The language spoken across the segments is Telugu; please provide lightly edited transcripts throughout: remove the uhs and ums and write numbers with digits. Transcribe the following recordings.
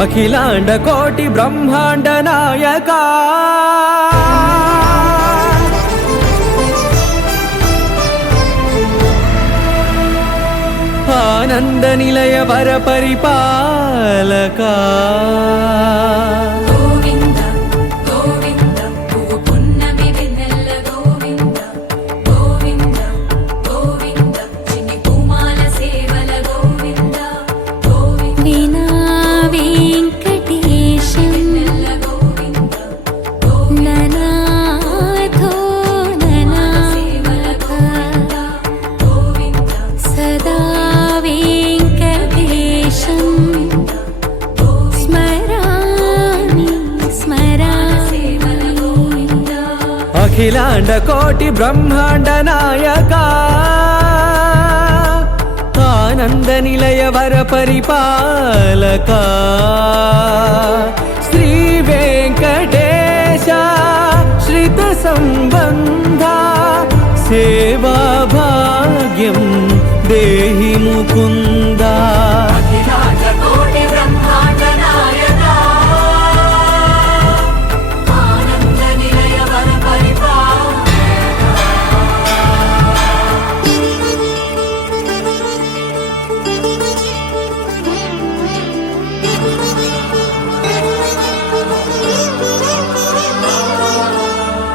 అఖిలాండ కోటి బ్రహ్మాండ నాయక ఆనంద నిలయ వర పరిపాలక అఖిలాండ కోటి బ్రహ్మాండ నాయక ఆనంద నిలయ వర పరిపాలక శ్రీ వెంకటేశ శ్రిత సంబంధ సేవా భాగ్యం దేహి ముకుంద.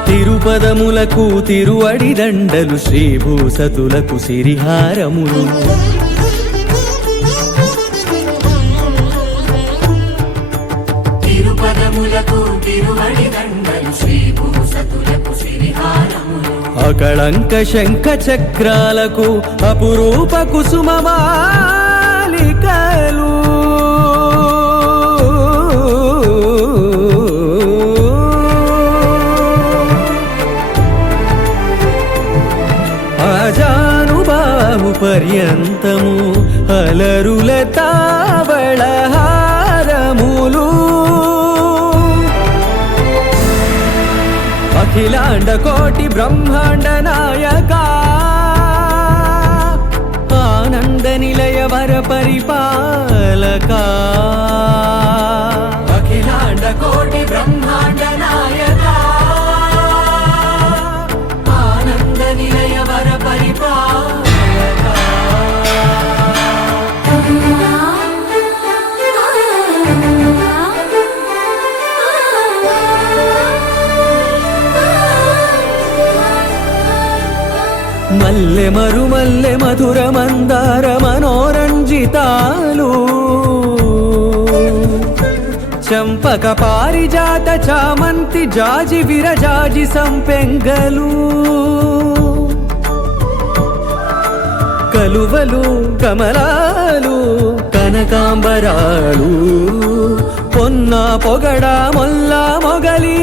తిరుపదములకు తిరువడి దండలు శ్రీభూసతులకు సిరిహారములు తిరుపదములకు తిరువడి దండలు శ్రీభూసతులకు సిరిహారములు అకళంక శంఖ చక్రాలకు అపురూప కుసుమమాలికలు పర్యంతము అలరుల తావళహారములు అఖిలాండ కోటి బ్రహ్మాండ నాయక ఆనంద నిలయ వర పరిపాలక అఖిలాండ కోటి బ్రహ్మాండ నాయక ఆనంద నిలయ వర పరిపాలక మల్లె మరుమల్లె మధుర మందార మనోరంజితాలు చంపక పారిజాత చామంతి జాజి విరజాజి సంపెంగలు కలువలు కమలాలు కనకాంబరాలు పొన్న పొగడ మొల్ల మొగలి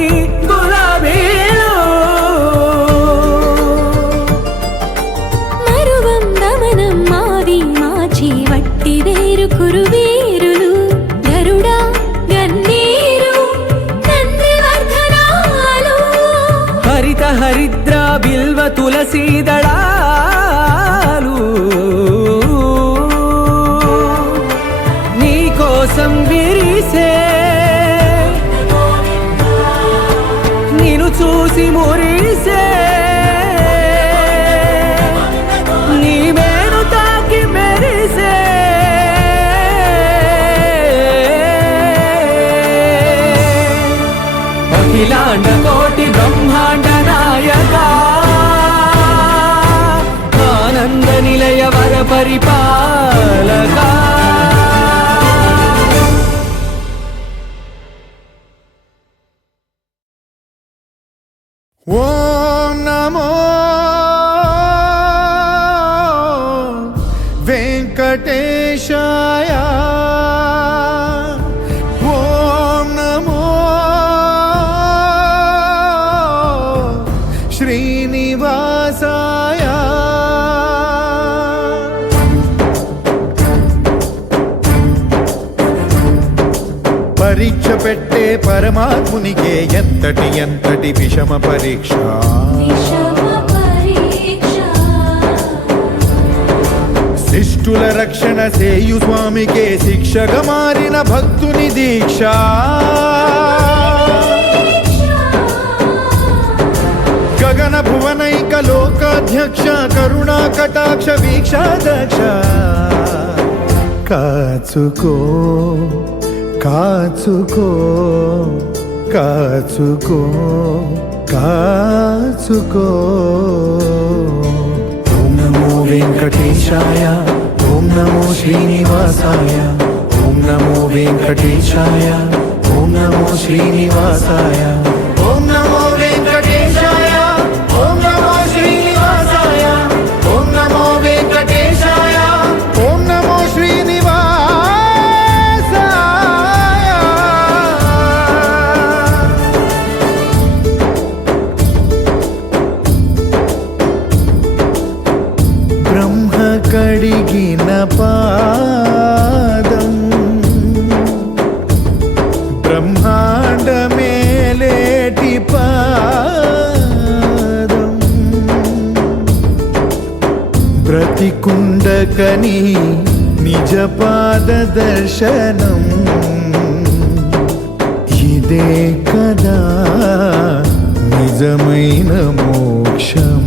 గులాబీలు వట్టి వేరు కురువేరులు గరుడా గన్నేరు నందివర్ధనాలు హరిత హరిద్ర బిల్వ తులసీదళాలు నీ కోసం విరిసే నిన్ను చూసి మురిసే అఖిలాండ కోటి బ్రహ్మాండ నాయక ఆనంద నిలయ వర పరిపాలక ఓం నమో వెంకటేశాయ శ్రీనివాసాయ పరీక్ష పెట్టే పరమాత్మునికే ఎంతటి ఎంతటి విషమ పరీక్ష శిష్ట దుష్టుల రక్షణ సేయు స్వామికే శిక్షగా మారిన భక్తుని దీక్ష గగన భువనైక లోకాధ్యక్ష కరుణా కటాక్ష వీక్ష దక్ష కాచుకో కాచుకో కాచుకో కాచుకో ఓం నమో వెంకటేశాయ ఓం నమో శ్రీనివాసాయ ఓం నమో వెంకటేశాయ ఓం నమో శ్రీనివాసాయ ఓం నమో వెంకటేశాయ ఓం నమో శ్రీనివాసాయ ఓం నమో వెంకటేశాయ ఓం నమో శ్రీనివాసాయ బ్రహ్మ కడిగిన పాదం బ్రహ్మాండ మేలేటి పాదం బ్రతికుండకని నిజ పాద దర్శనం ఇదే కదా నిజమైన మోక్షం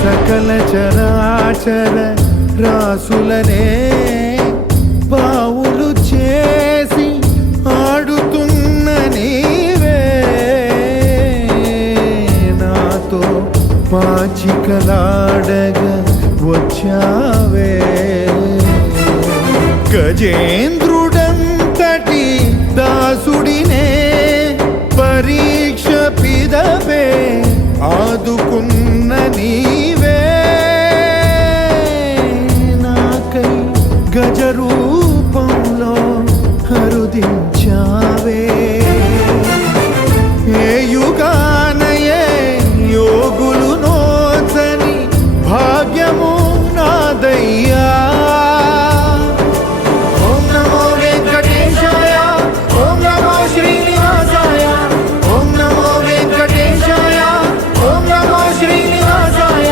సకల చరాచర రాసులనే పావులు చేసి ఆడుతున్న నీవే నాతో పాచికలాడగా వచ్చావే గజేంద్రుడంతటి దాసుడినే పరీక్ష పిదవే ఆదుకున్న నీవే నాకై గజరూపంలో హరుదించావే ఏ యుగానయే యోగులు నోచని భాగ్యము నాదయ్యా ఓం నమో వెంకటేశాయ ఓం నమో శ్రీనివాసాయ ఓం నమో వెంకటేశాయ ఓం నమో శ్రీనివాసాయ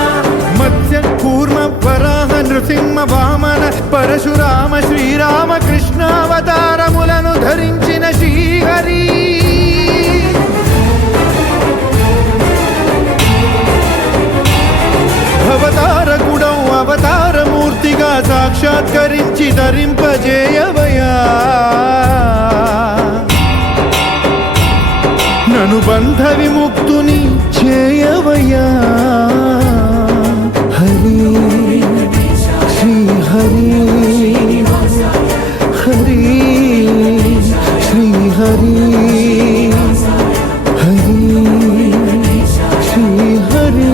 మత్స్య కూర్మ వరాహ నృసింహ వామన పరశురామ శ్రీరామ కృష్ణావతారములను ధరించిన శ్రీహరి అవతారకుడం అవతారమూర్తిగా సాక్షాత్కరించి ధరింపజేయవయా నను బంధ విముక్తుని చేయవయా హరి శ్రీ హరి హరి శ్రీ హరి హరి శ్రీ హరి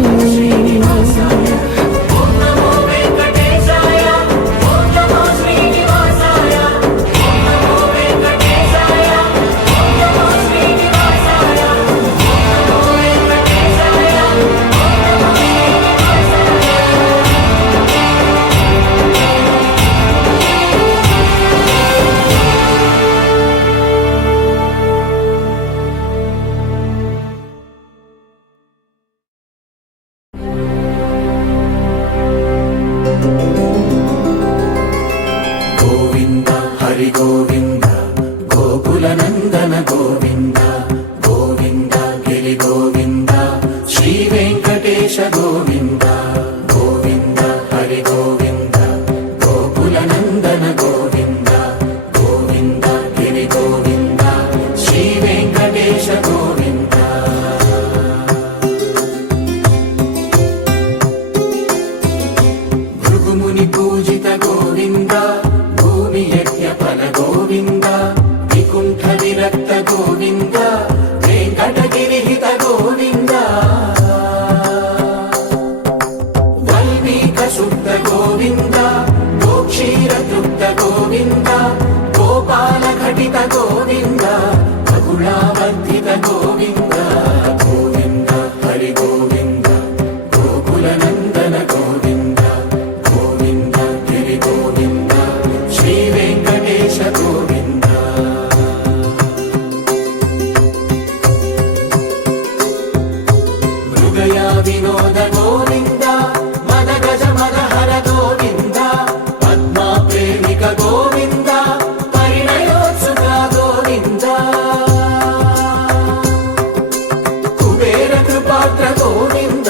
పాత్ర గోవింద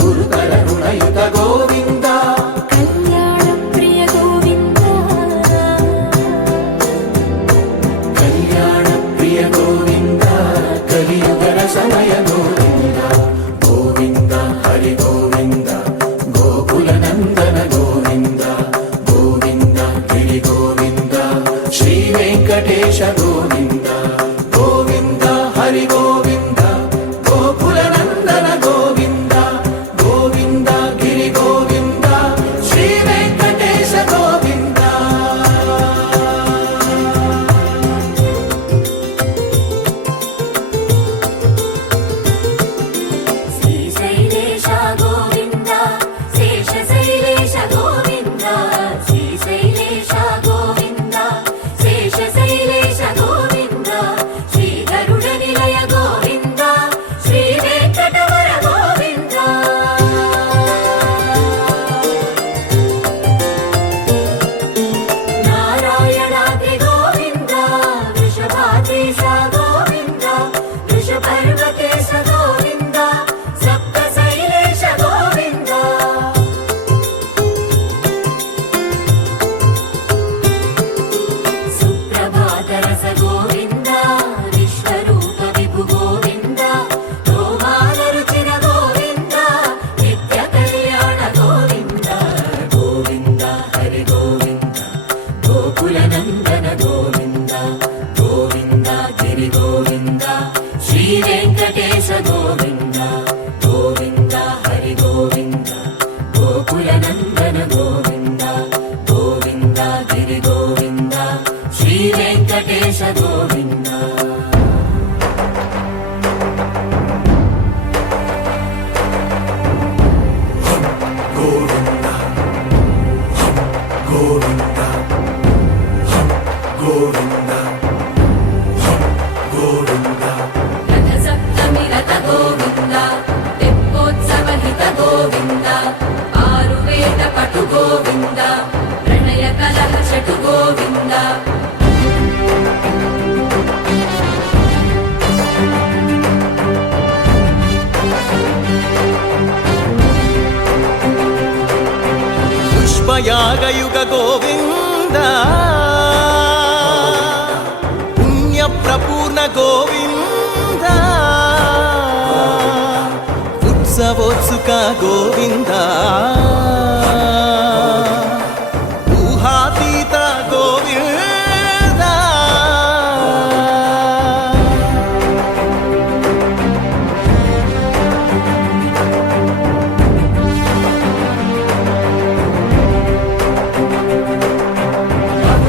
గురుతర రుణయుత గోవింద కళ్యాణ ప్రియ గోవింద కళ్యాణ ప్రియ గోవింద కలియుగ సమయ గోవింద గోవింద హరి గోవింద గోకుల నందన గోవింద గోవింద గిరి గోవింద శ్రీ వెంకటేశ గోవింద గోవింద హరి గోవింద గోకుల నందన గోవింద గోవింద గిరి గోవింద శ్రీ వెంకటేశ గోవింద శ్రీశైలేశ గోవింద శేషశైలేశ గోవింద శ్రీశైలేశ గోవింద శేషశైలేశ గోవింద శ్రీ గరుడ నిలయ గోవింద శ్రీ వెంకటవర గోవింద నారాయణాద్రి గోవింద వృషభాద్రీశ గోవింద వృషపర్వతేశ గోవింద సప్త శైలేశ గోవింద సుప్రభాతరస గోవింద విశ్వరూప విభు గోవింద గోమాల రుచిన గోవింద నిత్య కళ్యాణ గోవింద గోవింద హరి గోవింద గోకుల నందన గోవింద గోవింద గిరి గోవింద శ్రీ వెంకటేశ గోవింద గోవింద హరి గోవింద గోకుల నందన గోవింద గోవింద గిరి గోవింద శ్రీ వెంకటేశ గోవింద గోవింద గోవింద గోవింద గోవింద రథ సప్తమి రథ గోవింద తెప్పోత్సవ హిత గోవింద ఆరువేద పటు గోవింద ప్రణయ కలహ షటు గోవింద పుష్పయాగయుగ గోవింద పుణ్య ప్రపూర్ణ గోవింద ఉత్సవోత్సుక గోవింద ఊహాతీత గోవింద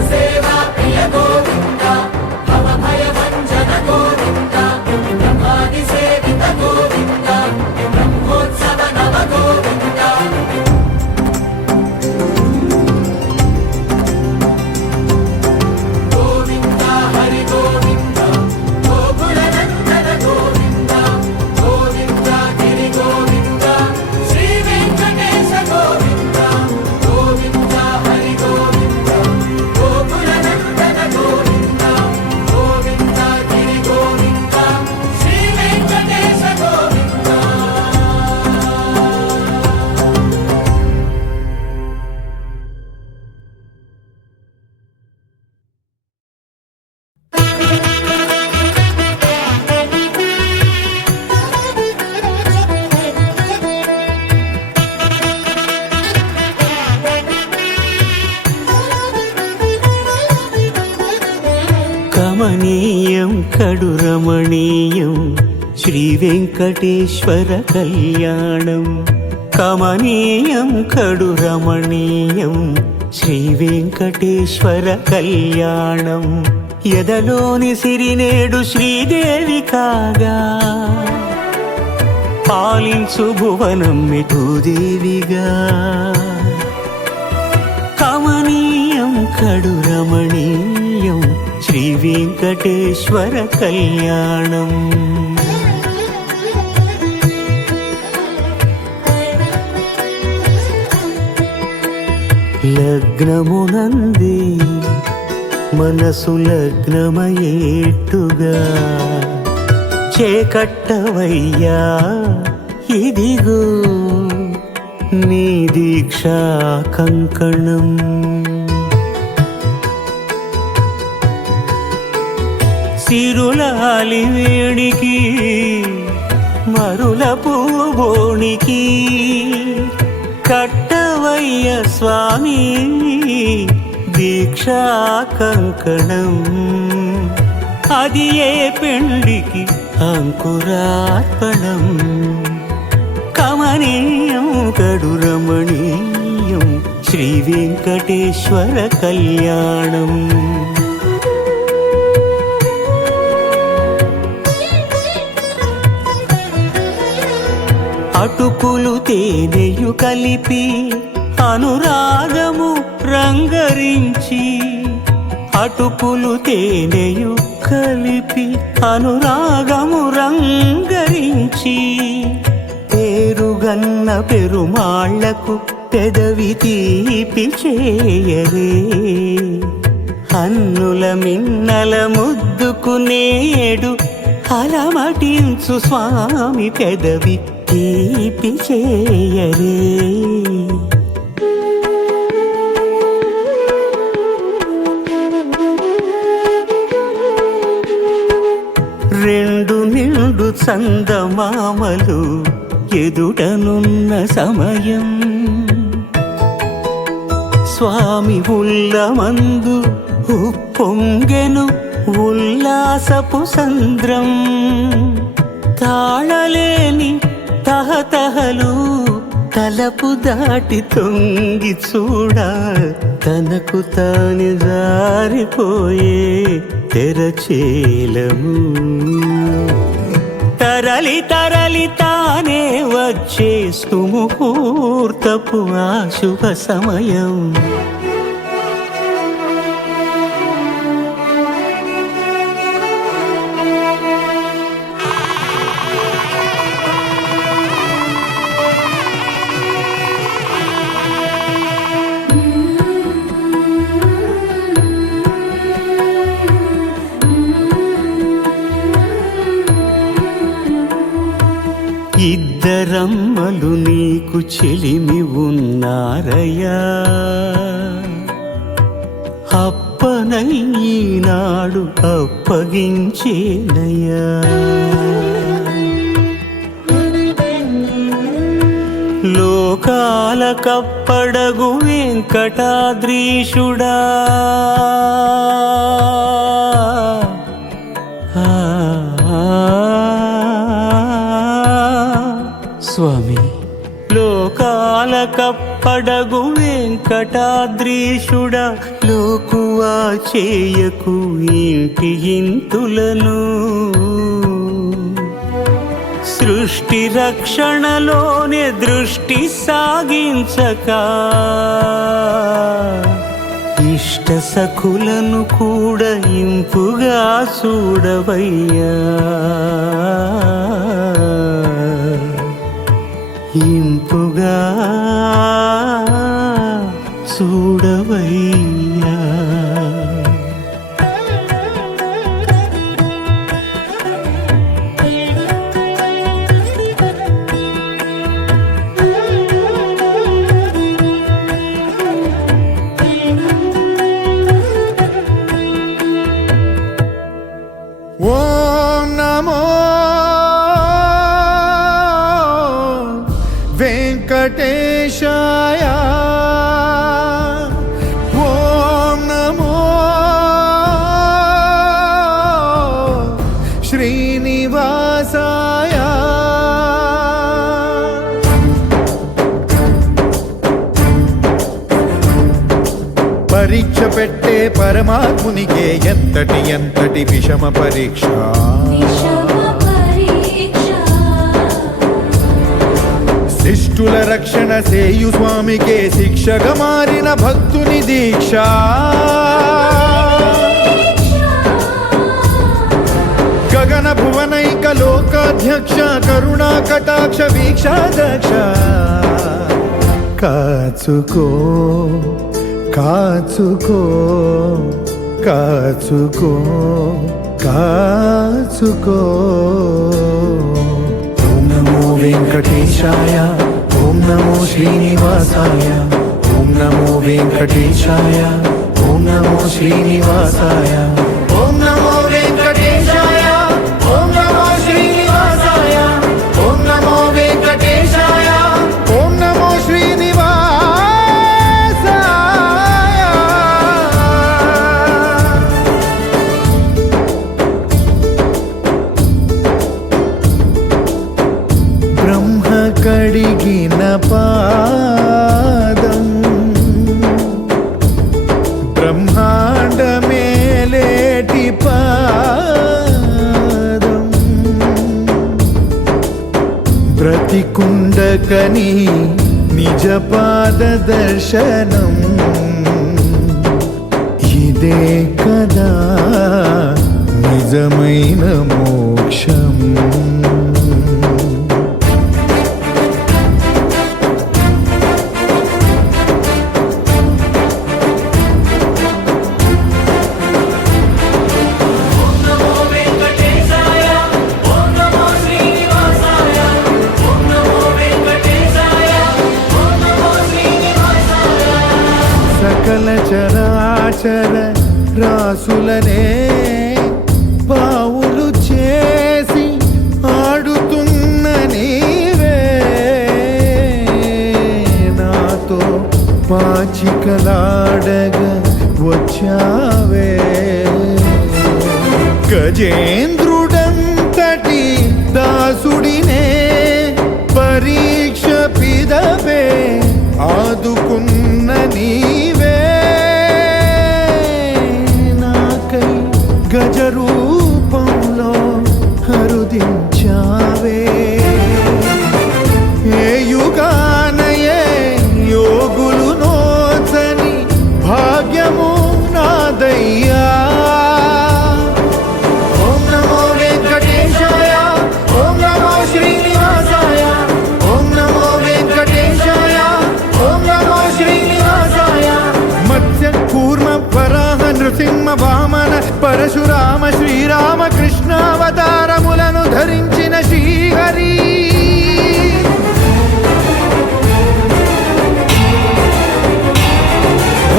సేవా ప్రియ గోవింద భవ భయ భంజన గోవింద బ్రహ్మాది సేవిత గోవింద బ్రహ్మోత్సవ నవ గోవింద గోవింద హరి గోవింద గోకుల నందన గోవింద గోవింద గిరి గోవింద శ్రీ వెంకటేశ గోవింద గోవింద హరి గోవింద గోకుల నందన గోవింద గోవింద గిరి గోవింద శ్రీ వెంకటేశ గోవింద కమనీయం కడురమణీయం శ్రీ వెంకటేశ్వర కళ్యాణం కమనీయం కడురమణీయం శ్రీ వెంకటేశ్వర కళ్యాణం ఎదలోని సిరినేడు శ్రీదేవి కాగా పాలించు భువనం భూదేవిగా కమనీయం కడురమణీయం శ్రీ వెంకటేశ్వర కళ్యాణం లగ్నమునందే మనసు లగ్నమయేట్టుగా చేకట్టవయ్యా ఇదిగో నీ దీక్షా కంకణం. సిరులాలి వేడికి మరుల పూబోనికి కట్టవయ్య స్వామి దీక్షా కంకణం. అది ఏ పెండికి అంకురార్పణం. కమనీయం కడు రమణీయం శ్రీ వెంకటేశ్వర కళ్యాణం. అటుకులు తేనెయు కలిపి అనురాగము రంగరించి, అటుకులు తేనెయు కలిపి అనురాగము రంగరించి, పేరుగన్న పెరుమాళ్లకు పెదవి తీపి చేయరే. అన్నుల మిన్నల ముద్దుకు నేడు అలమటించు స్వామి పెదవి తీపి చేయరే. రెండు నిండు చందమామలు ఎదుటనున్న సమయం, స్వామి ఉల్లమందు ఉప్పొంగెను ఉల్లాసపు సంద్రం. తాళలేని తహతహలు తలపు దాటి తొంగి చూడ, తనకు తాను జారిపోయే తెరచేలము. తరలి తరలి తానే వచ్చే సుముహూర్తపు ఆ శుభ సమయం. ఇద్దరమ్మలు నీకు చెలిమి ఉన్నారయ్యా, అప్పనయ్యనాడు అప్పగించేనయ్యా. లోకాల కప్పడగు వెంకటాద్రీషుడా, స్వామి లోకాల కప్పడగు వెంకటాద్రీషుడా, లోకువా చేయకు ఇంటి ఇంతులను. సృష్టి రక్షణలోనే దృష్టి సాగించక, ఇష్ట సఖులను కూడా ఇంపుగా చూడవయ్యా, ఇంపుగా చూడవయ్యా. ఓం నమో వెంకటేశాయ, ఓం నమో శ్రీనివాసాయ. పరీక్ష పెట్టే పరమాత్మునికే ఎంతటి ఎంతటి విషమ పరీక్ష. శిష్టుల రక్షణ సేయు స్వామికే శిక్షగా మారిన భక్తుని దీక్ష. గగన భువనైక లోకాధ్యక్ష కరుణా కటాక్ష వీక్షాదక్ష. కాచుకో కాచుకో కాచుకో కాచుకో. ఓం నమో వెంకటేశాయ, ఓం నమో శ్రీనివాసాయ, ఓం నమో వెంకటేశాయ, ఓం నమో శ్రీనివాసాయ. ఓం నమో వెంకటేశాయ, ఓం నమో శ్రీనివాసాయ, ఓం నమో వెంకటేశాయ, ఓం నమో శ్రీనివాసాయ. బ్రహ్మ కడిగిన పాదం, బ్రహ్మాండమేలేటి పాదం, బ్రతికుండకని నిజ పాద దర్శనం. ఇదే కదా నిజమైన మోక్షం. సకల చరాచర రాసులనే పావులు చేసి ఆడుతున్న నీవే, నాతో పాచికలాడగా వచ్చావే. గజేంద్రుడంతటి దాసుడినే పరీక్ష పిదవే ఆదుకున్న నీవే, నాకై గజ రూపంలో హరుదించావే. ఏ యుగానయే యోగులు నోచని భాగ్యము నాదయ్యా. ఓం నమో వెంకటేశాయ, ఓం నమో శ్రీనివాసాయ, ఓం నమో వెంకటేశాయ, ఓం నమో శ్రీనివాసాయ. మత్స్య కూర్మ వరాహ నృసింహ వామన పరశురామ శ్రీరామ కృష్ణావతారములను ధరించిన శ్రీహరి.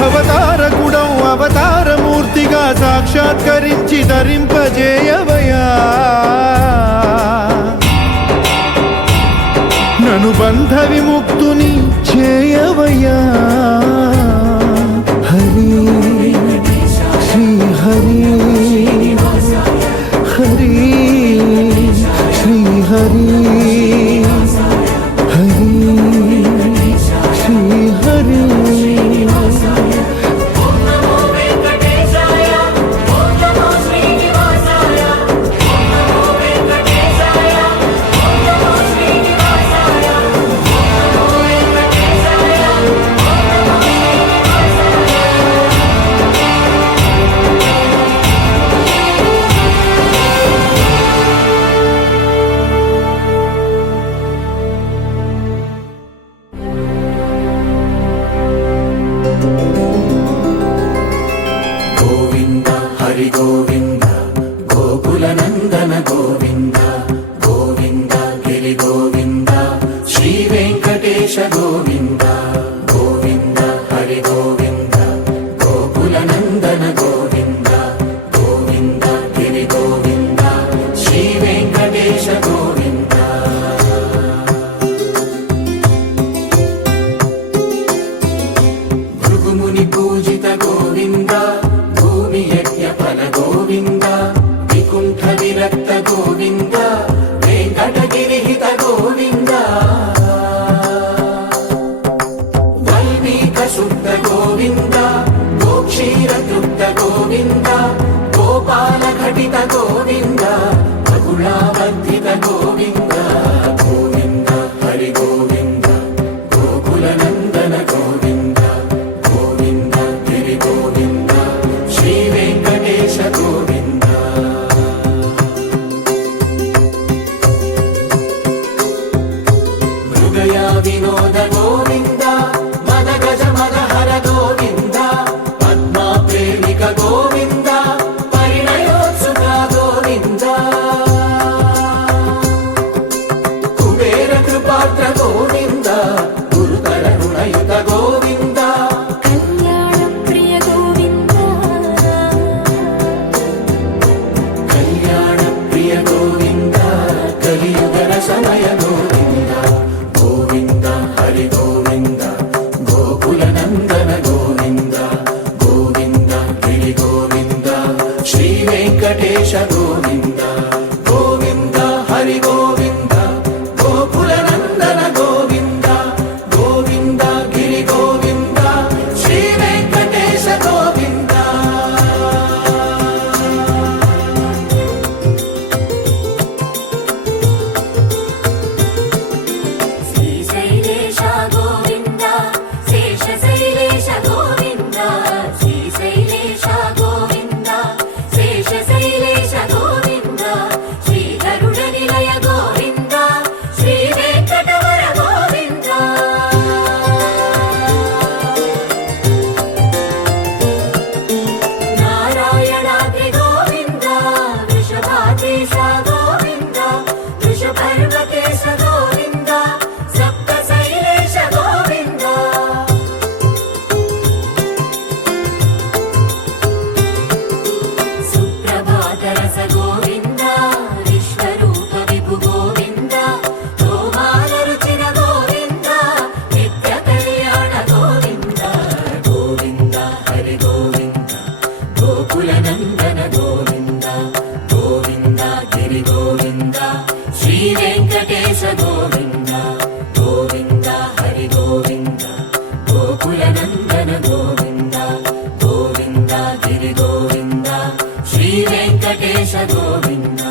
అవతారకుడం అవతారమూర్తిగా సాక్షాత్కరించి ధరింపజేయవయా. నను బంధ విముక్తుని చేయవయ్యా. హరి శ్రీ హరి హరి శ్రీ హరి హరి శ్రీ హరి. గోవింద హరి గోవింద గోకుల నందన గోవింద గోవింద గిరి గోవింద శ్రీ వెంకటేశ గోవింద. గోవింద హరి గోవింద గోకుల నందన గోవింద గోవింద గిరి గోవింద శ్రీ వెంకటేశ గోవింద. భృగుముని పూజిత గోవింద భూమి యజ్ఞ ఫల గోవింద వికుంఠ విరక్త గోవింద వెంకటగిరిహిత గోవింద. వల్మీక శుద్ధ గోవింద గోక్షీర తృప్త గోవింద గోపాల ఘటిత గోవింద బహుళావర్ధిత గోవింద. గోవింద హరి గోవింద గోకుల నందన గోవింద గోవింద గిరి గోవింద శ్రీ వెంకటేశ గోవింద. మృగయ వినోద గోవింద మద గజ మద హర గోవింద పద్మా ప్రేమిక గోవింద పరిణయోత్సుక ಪಾತ್ರ ಗೋವಿಂದ ಗುರುತರ ಋಣಯುತ ಗೋವಿಂದ ಕಲ್ಯಾಣ ಪ್ರಿಯ ಗೋವಿಂದ ಕಲ್ಯಾಣ ಪ್ರಿಯ ಗೋವಿಂದ ಕಲಿಯುಗರ ಸಮಯ ಗೋವಿಂದ ಗೋವಿಂದ ಹರಿ ಗೋವಿಂದ ಗೋಕುಲ ನಂದನ ಗೋವಿಂದ ಗೋವಿಂದ ಗಿರಿ ಗೋವಿಂದ ಶ್ರೀ ವೆಂಕಟೇಶ ಗೋವಿಂದ ಗೋವಿಂದ ಹರಿ ಗೋವಿಂದ ಗೋಕುಲ ನಂದನ ಗೋವಿಂದ ಗೋವಿಂದ ಗಿರಿ ಗೋವಿಂದ ಶ್ರೀ ವೆಂಕಟೇಶ ಗೋವಿಂದ ಶ್ರೀಶೈಲೇಶ ಗೋವಿಂದ ಶೇಷಶೈಲೇಶ ಗೋವಿಂದ ಶ್ರೀಶೈಲೇಶ ಗೋವಿಂದ ಶೇಷಶೈಲೇಶ ಗೋವಿಂದ ಶ್ರೀ ಗರುಡ ನಿಲಯ ಗೋವಿಂದ ಶ್ರೀ ವೆಂಕಟವರ ಗೋವಿಂದ ನಾರಾಯಣಾದ್ರಿ ಗೋವಿಂದ ವೃಷಭಾಧೀಶ ಗೋವಿಂದ ವೃಷಪರ್ವತೇಶ ಗೋವಿಂದ ಸಪ್ತಶೈಲೇಶ ಗೋವಿಂದ ಸುಪ್ರಭಾತ ರಸ ಗೋವಿಂದ ವಿಶ್ವರೂಪ ವಿಭು ಗೋವಿಂದ ಗೋಮಾಲ ರುಚಿರ ಗೋವಿಂದ ನಿತ್ಯ ಕಲ್ಯಾಣ ಗೋವಿಂದ ಗೋವಿಂದ ಹರಿ ಗೋವಿಂದ ಗೋಕುಲ ನಂದನ ಗೋವಿಂದ ಗೋವಿಂದ ಗಿರಿ ಗೋವಿಂದ ಶ್ರೀ ವೆಂಕಟೇಶ ಗೋವಿಂದ ಗೋವಿಂದ ಹರಿ ಗೋವಿಂದ ಗೋಕುಲ ನಂದನ ಗೋವಿಂದ ಗೋವಿಂದ ಗಿರಿ ಗೋವಿಂದ ಶ್ರೀ ವೆಂಕಟೇಶ ಗೋವಿಂದ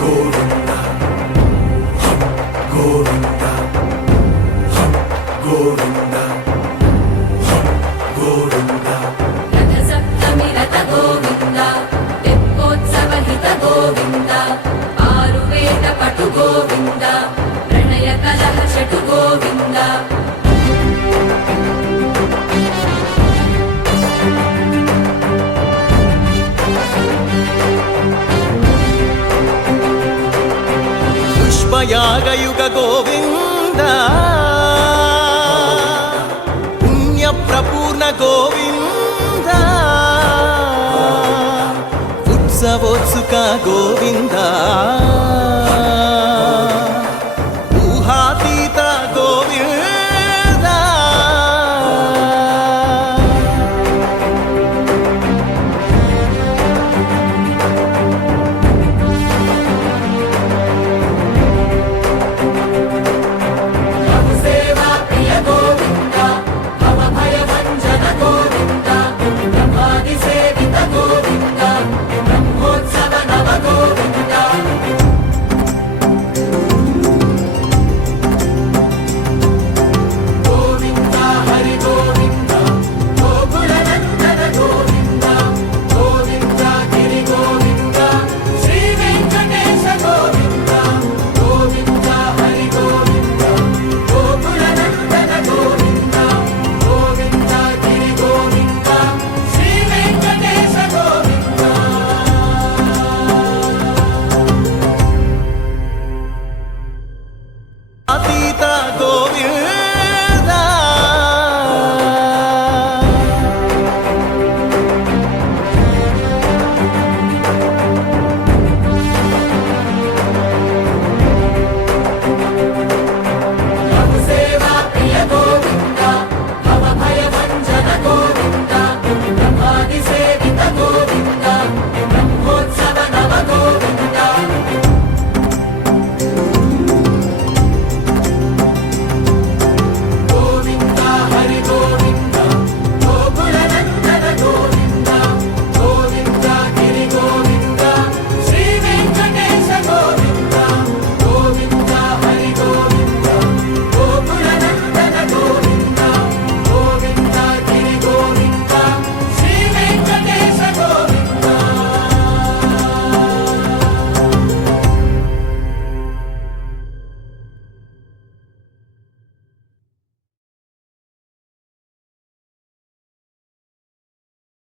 ಗೋವಿಂದ ಗೋವಿಂದ ಗೋವಿಂದ ಗೋವಿಂದ ರಥ ಸಪ್ತಮಿ ರಥ ಗೋವಿಂದ ತೆಪ್ಪೋತ್ಸವ ಹಿತ ಗೋವಿಂದ ಆರು ವೇದ ಪಟು ಗೋವಿಂದ ಪ್ರಣಯ ಕಲಹ ಶಟು ಗೋವಿಂದ పుష్పయాగయుగ గోవింద పుణ్య ప్రపూర్ణ గోవింద ఉత్సవోత్సుక గోవింద